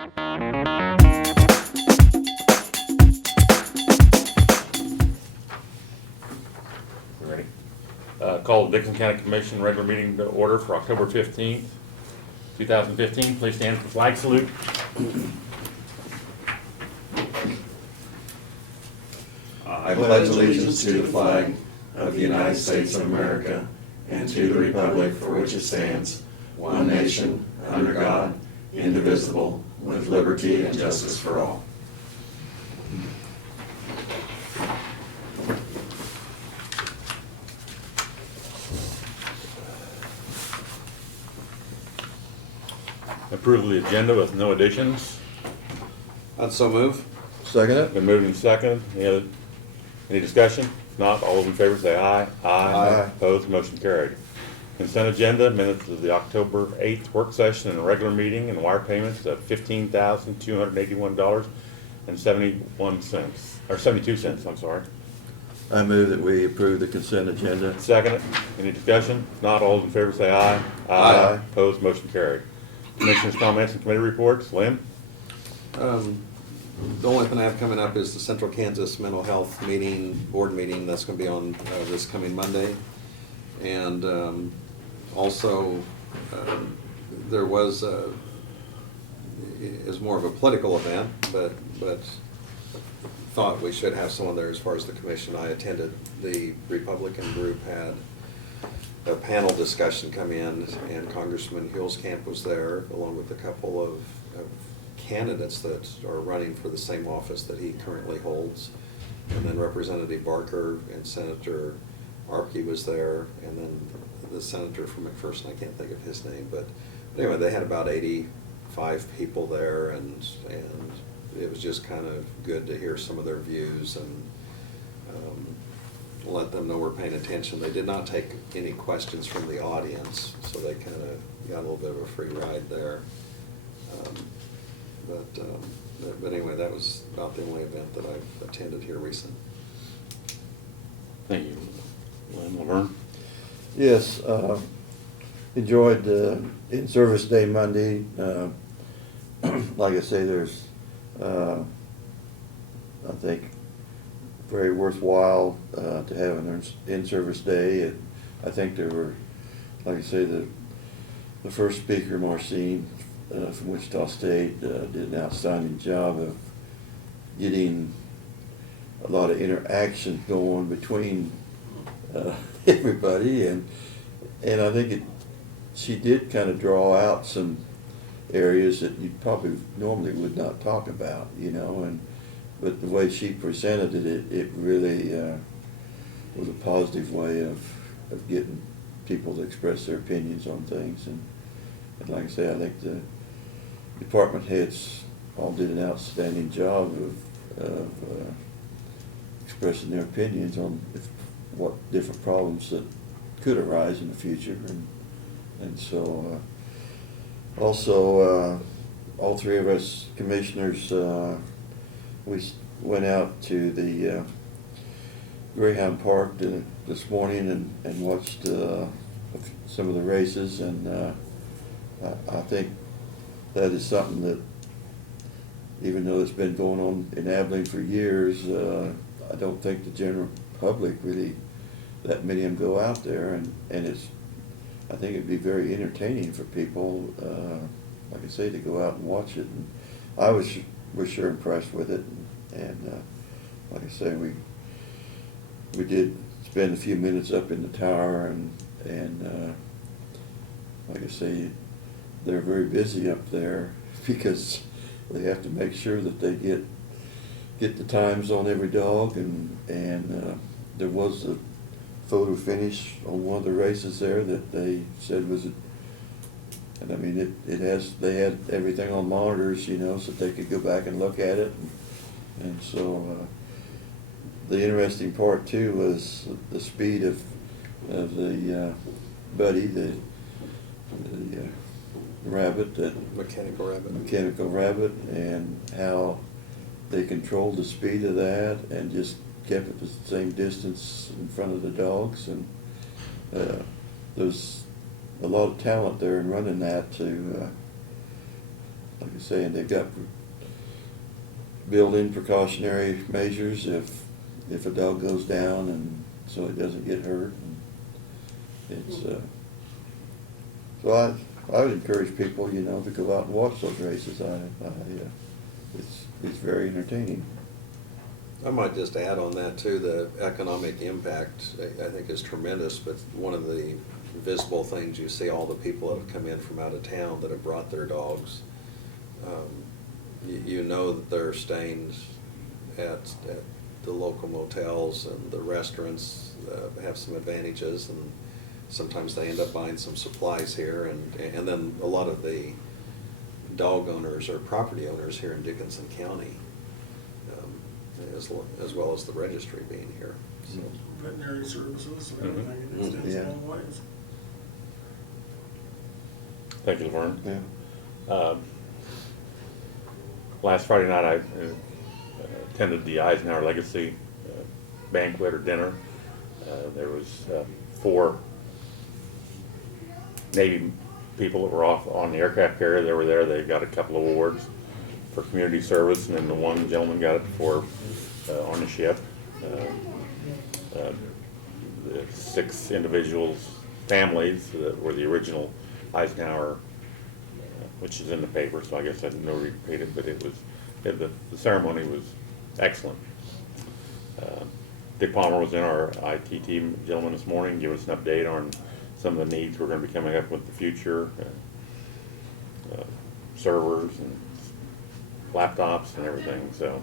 Ready? Call the Dixon County Commission regular meeting to order for October 15th, 2015. Please stand for flag salute. I pledge allegiance to the flag of the United States of America and to the republic for which it stands, one nation, under God, indivisible, with liberty and justice for all. Approve the agenda with no additions. I'd so move. Second it? Been moved and seconded. Any discussion? If not, all those in favor say aye. Aye. Opposed, motion carried. Consent agenda, minutes of the October 8th work session and regular meeting, and wire payments of $15,281.71, or 72 cents, I'm sorry. I move that we approve the consent agenda. Second it. Any discussion? If not, all those in favor say aye. Aye. Opposed, motion carried. Commissioners' comments and committee reports. Lynn? The only thing I have coming up is the Central Kansas Mental Health board meeting, that's gonna be on this coming Monday. And also, there was, is more of a political event, but thought we should have someone there as far as the commission. I attended, the Republican group had a panel discussion come in, and Congressman Huelskamp was there, along with a couple of candidates that are running for the same office that he currently holds. And then Representative Barker and Senator Arpke was there, and then the senator from McPherson, I can't think of his name, but anyway, they had about 85 people there, and it was just kind of good to hear some of their views and let them know we're paying attention. They did not take any questions from the audience, so they kind of got a little bit of a free ride there. But anyway, that was about the only event that I've attended here recently. Thank you. Lynn, Laverne? Yes, enjoyed in-service day Monday. Like I say, there's, I think, very worthwhile to have an in-service day. And I think there were, like I say, the first speaker, Marcine, from Wichita State, did an outstanding job of getting a lot of interaction going between everybody, and I think she did kind of draw out some areas that you probably normally would not talk about, but the way she presented it really was a positive way of getting people to express their opinions on things, and like I say, I think the department heads all did an outstanding job of expressing their opinions on what different problems that could arise in the future, and so also all three of us commissioners, we went out to the Greyhound Park this morning and watched some of the races, and I think that is something that, even though it's been going on in Abilene for years, I don't think the general public really, that many of them go out there, and I think it'd be very entertaining for people, like I say, to go out and watch it. And I was sure impressed with it, and like I say, we did spend a few minutes up in the tower, and like I say, they're very busy up there because they have to make sure that they get the times on every dog, and there was a photo finish on one of the races there that they said was and I mean they had everything on monitors, so they could go back and look at it, and so the interesting part too was the speed of the Buddy, the rabbit, that mechanical rabbit, and how they controlled the speed of that and just kept it the same distance in front of the dogs. And there's a lot of talent there in running that to like I say, and they've got built-in precautionary measures if a dog goes down, and so it doesn't get hurt. And it's, so I would encourage people, you know, to go out and watch those races. It's very entertaining. I might just add on that too, the economic impact, I think is tremendous, but one of the visible things, you see all the people that have come in from out of town that have brought their dogs. You know that they're staying at the local motels, and the restaurants have some advantages, and sometimes they end up buying some supplies here, and then a lot of the dog owners or property owners here in Dickinson County, as well as the registry being here. So. Veterinary services and everything, it extends Yeah. a long ways. Thank you, Laverne. Yeah. Last Friday night, I attended the Eisenhower Legacy banquet or dinner. There was 4 Navy people that were off on the aircraft carrier. They were there. They got a couple of awards for community service, and then the one gentleman got it for on the ship. The 6 individuals, families that were the original Eisenhower, which is in the paper, so I guess I didn't know repeat it, but it was, the ceremony was excellent. Dick Palmer was in our IT team, gentleman, this morning, giving us an update on some of the needs we're going to be coming up with in the future, servers and laptops and everything. So,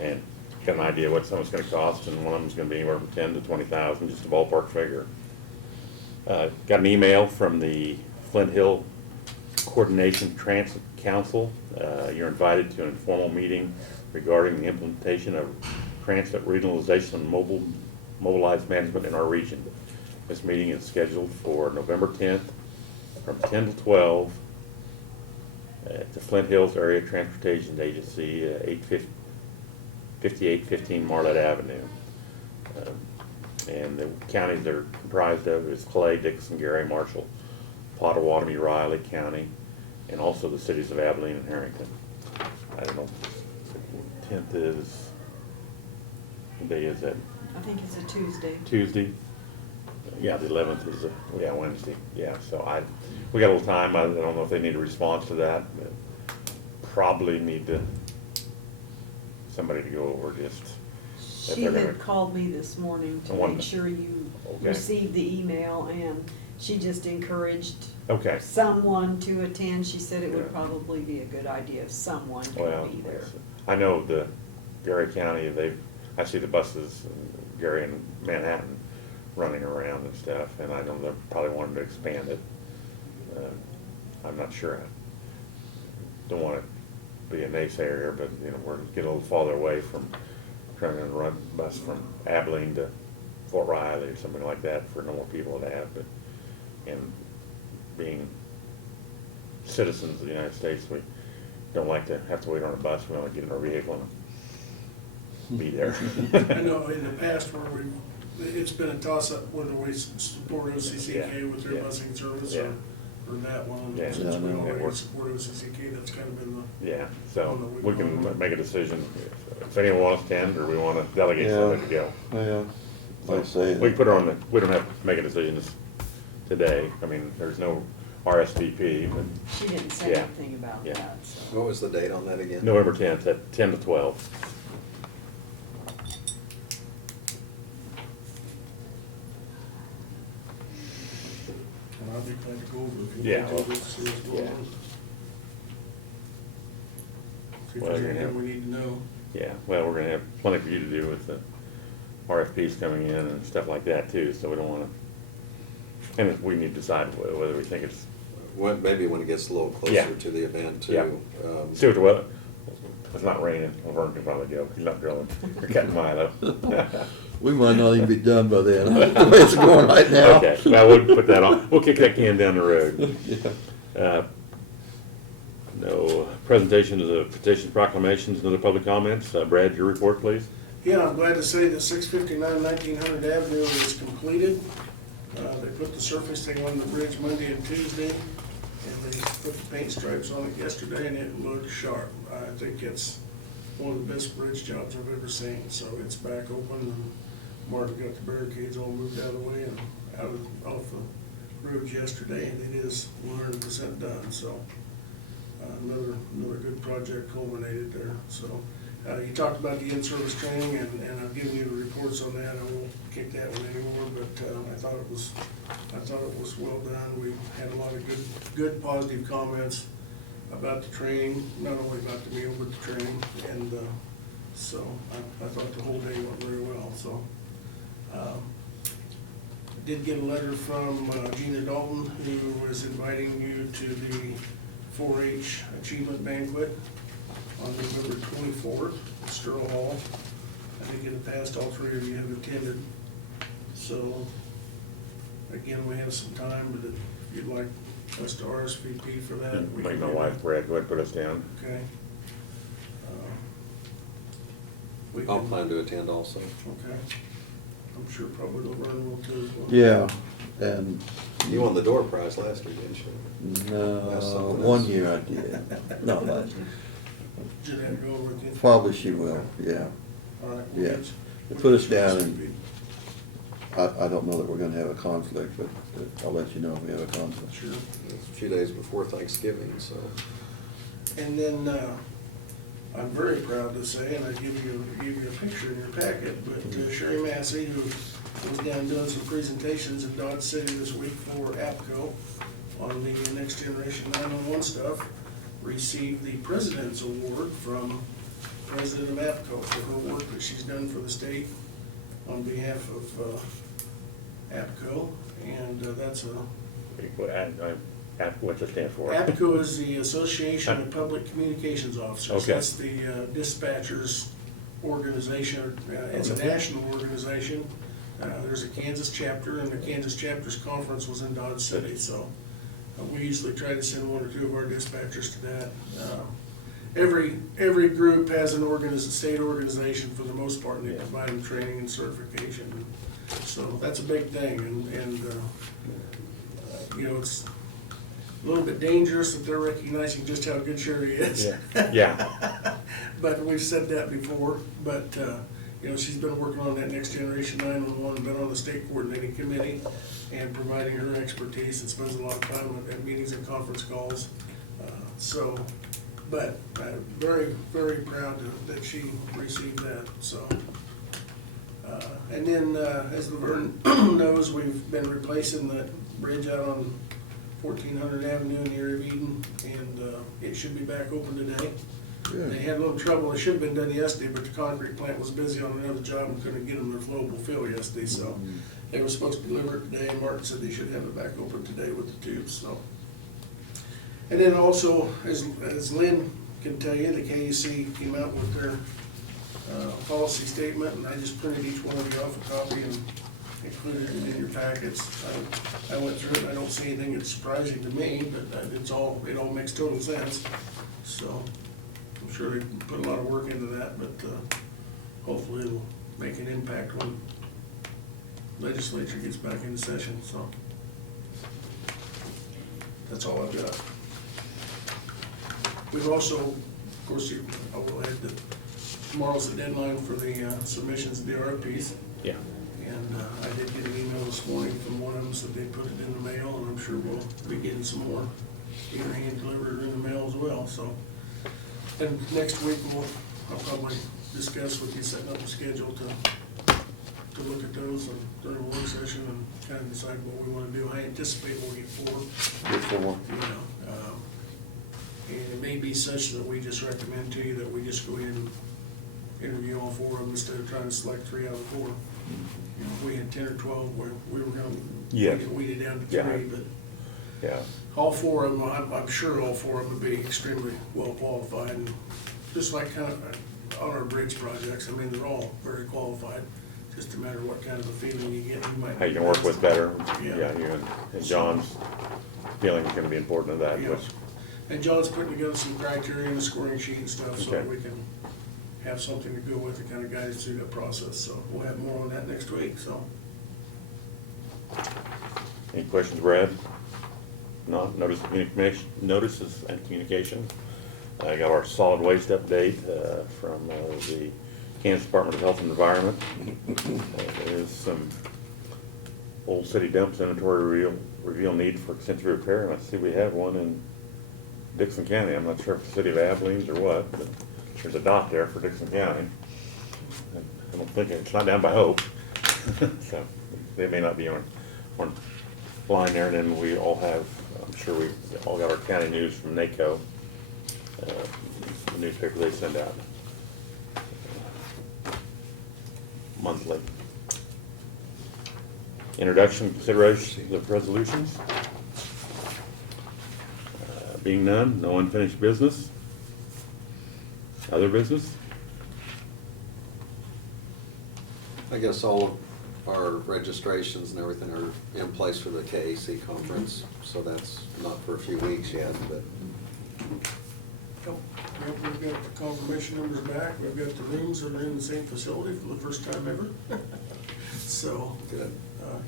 and got an idea what some of it's going to cost, and one of them is going to be anywhere from 10 to 20,000, just a ballpark figure. Got an email from the Flint Hill Coordination Transit Council. You're invited to an informal meeting regarding the implementation of transit regionalization and mobilized management in our region. This meeting is scheduled for November 10th from 10 to 12 at the Flint Hills Area Transportation Agency, 5815 Marlette Avenue. And the counties they're comprised of is Clay, Dickinson, Gary, Marshall, Pottawatomie, Riley County, and also the cities of Abilene and Harrington. I don't know, 10th is, what day is that? I think it's a Tuesday. Tuesday? Yeah, the 11th is, Wednesday. Yeah, so we got a little time. I don't know if they need a response to that, but probably need somebody to go over just. if She they're gonna- had called me this morning to I wonder- make sure you Okay. received the email, and she just encouraged Okay. someone to attend. She said it would Yeah. probably be a good idea if someone Well, could be there. I know the Gary County, I see the buses in Gary and Manhattan running around and stuff, and I know they're probably wanting to expand it. I'm not sure. I don't want to be a naysayer, but, we're getting a little farther away from trying to run a bus from Abilene to Fort Riley or something like that for normal people to have, but, and being citizens of the United States, we don't like to have to wait on a bus. We want to get in our vehicle and be there. I know in the past where it's been a toss-up whether we support OCCK with their Yeah. busing service Yeah. or that one. Yeah. Since we Yeah, no, it already works. support OCCK, that's kind of been Yeah, so we can make a decision if anyone wants to attend or we want to delegate Yeah. somebody to go. Well, like I say. We can put it on we don't have to make a decision today. I mean, there's no RSVP, but She didn't say Yeah. anything about Yeah. that, so. What was the date on that again? November 10th at 10 to 12. and I'd be glad to go over if you Yeah. want to, see what's going Yeah. on. See if Well, there's you're gonna anything have- we need to know. Yeah, well, we're gonna have plenty for you to do with the RFPs coming in and stuff like that too, so we don't wanna, and if we need to decide whether we think it's, Maybe when it gets a little Yeah. closer to the event Yeah. too. see what the weather, it's not raining, Laverne can probably go, he's not drilling, you're cutting Milo. We might not even be done by then, the way it's going right now. Okay, well, we'll put that on, we'll kick that can down the road. Yeah. No presentations of petition proclamations and other public comments. Brad, your report, please. Yeah, I'm glad to say that 659 1900 Avenue is completed. They put the surfacing on the bridge Monday and Tuesday, and they put the paint stripes on it yesterday and it looked sharp. I think it's one of the best bridge jobs I've ever seen, so it's back open and Martin got the barricades all moved out of the way and off the roads yesterday, and it is 100% done, so another good project culminated there, so. You talked about the in-service training, and I've given you the reports on that. I won't kick that one anymore, but I thought it was well done. We had a lot of good positive comments about the training, not only about the meal, but the training, and so I thought the whole day went very well. So did get a letter from Gina Dalton, who was inviting you to the 4-H Achievement Banquet on November 24th, at Sterling Hall. I think in the past, all three of you have attended. So, again, we have some time, but if you'd like us to RSVP for that. we Like can my do wife that. Brad, go ahead, put us down. Okay. We I'll can- plan to attend also. Okay. I'm sure probably Laverne will too as well. Yeah, and, You won the door prize last year, didn't you? That's no, something one else. year I did, not last year. Jeanette go with you? Probably she will, yeah. All right. we'll Yeah. get- They put us down and I don't know that we're gonna have a conflict, but I'll let you know if we have a conflict. Sure. It's a few days before Thanksgiving, so. And then, I'm very proud to say, and I give you a picture in your packet, but Sherry Massey, who was down doing some presentations in Dodge City this week for APCO on the Next Generation 911 stuff, received the President's Award from President of APCO for her work that she's done for the state on behalf of APCO, and that's a What's it stand for? APCO is the Association of Public Communications Officers. Okay. That's the dispatchers organization. It's a national organization. There's a Kansas chapter, and the Kansas chapter's conference was in Dodge City, so we usually try to send one or two of our dispatchers to that. Every group has an state organization for the most part, and they provide them training and certification. So that's a big thing, and you know, it's a little bit dangerous that they're recognizing just how good Sherry is. Yeah. But we've said that before, but, you know, she's been working on that Next Generation 911, been on the state coordinating committee and providing her expertise, and spends a lot of time at meetings and conference calls. But very, very proud that she received that, so. And then, as Laverne knows, we've been replacing the bridge out on 1400 Avenue in the area of Eden, and it should be back open today. Good. They had a little trouble, it should have been done yesterday, but the concrete plant was busy on another job and couldn't get them their flowable fill yesterday, so they were supposed to deliver it today, and Martin said they should have it back open today with the tubes, so. And then also, as Lynn can tell you, the KUC came out with their policy statement, and I just printed each one of you off a copy and included it in your packets. I went through it, and I don't see anything that's surprising to me, but it all makes total sense. So I'm sure they put a lot of work into that, but hopefully it'll make an impact when legislature gets back into session, so. That's all I've got. We've also, of course, I will add that tomorrow's the deadline for the submissions of the RFPs. Yeah. And I did get an email this morning from one of them, said they put it in the mail, and I'm sure we'll be getting some more either hand delivered or in the mail as well, so. And next week, I'll probably discuss with you, setting up a schedule to look at those and during a work session and kind of decide what we want to do. I anticipate we'll get four, Before, you know. And it may be such that we just recommend to you that we just go ahead and interview all four of them instead of trying to select 3 out of 4. You know, if we had 10 or 12, we were gonna Yes. weed it down to Yeah. 3, but Yeah. all 4 of them, I'm sure all 4 of them would be extremely well qualified, and just like kind of on our bridge projects, I mean, they're all very qualified, just a matter of what kind of a feeling you get. You might How you can work with better. Yeah. You and John's feeling is gonna be important of that, Yeah. which, And John's putting together some criteria and a scoring sheet and stuff, so that Okay. we can have something to go with and kind of guide us through that process, so we'll have more on that next week, so. any questions, Brad? No, notices and communications. I got our solid waste update from the Kansas Department of Health and Environment. There's some old city dumps inventory reveal need for extensive repair, and I see we have one in Dixon County. I'm not sure if the city of Abilene's or what, but there's a dot there for Dixon County. I don't think, it's not down by Hope, so they may not be on line there. And then we all have, I'm sure we all got our county news from NACO, the newspaper they send out monthly. Introduction, consideration of resolutions. Being none, no unfinished business. Other business? I guess all of our registrations and everything are in place for the KAC conference, so that's not for a few weeks yet, but Yep, we've got the confirmation numbers back, we've got the rooms that are in the same facility for the first time ever. So, good.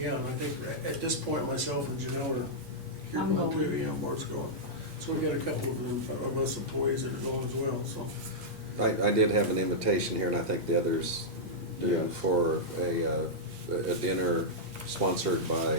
yeah, and I think at this point, myself and Janelle are here I'm going too, going. yeah, Mark's going. So we got a couple of us employees that are going as well, so. I did have an invitation here, and I think the others do, Yes. for a dinner sponsored by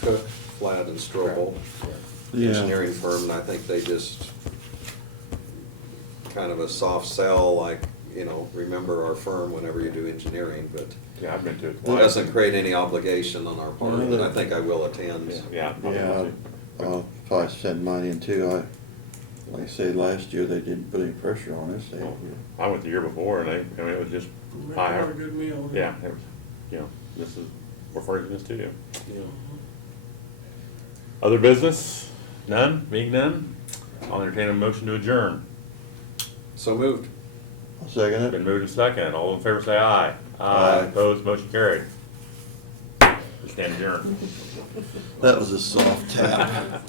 Cook, Flatt, and Strobel, Yeah. engineering firm, and I think they just kind of a soft sell, like, you know, remember our firm whenever you do engineering, but Yeah, I've been to it it twice. doesn't create any obligation on our part, but I think I will attend. Yeah. Yeah, I'll probably send mine in too. Like I said, last year they didn't put any pressure on us. They, I went the year before, and I mean, it was just, We make I, a lot of good meal. yeah, it was, you know, this is, we're furnishing this to you. Yeah. Other business? None? Being none? I'll entertain a motion to adjourn. So moved. I'll second Been it. moved and second. All in favor say aye. Aye. Opposed, motion carried. We stand adjourned. That was a soft tap.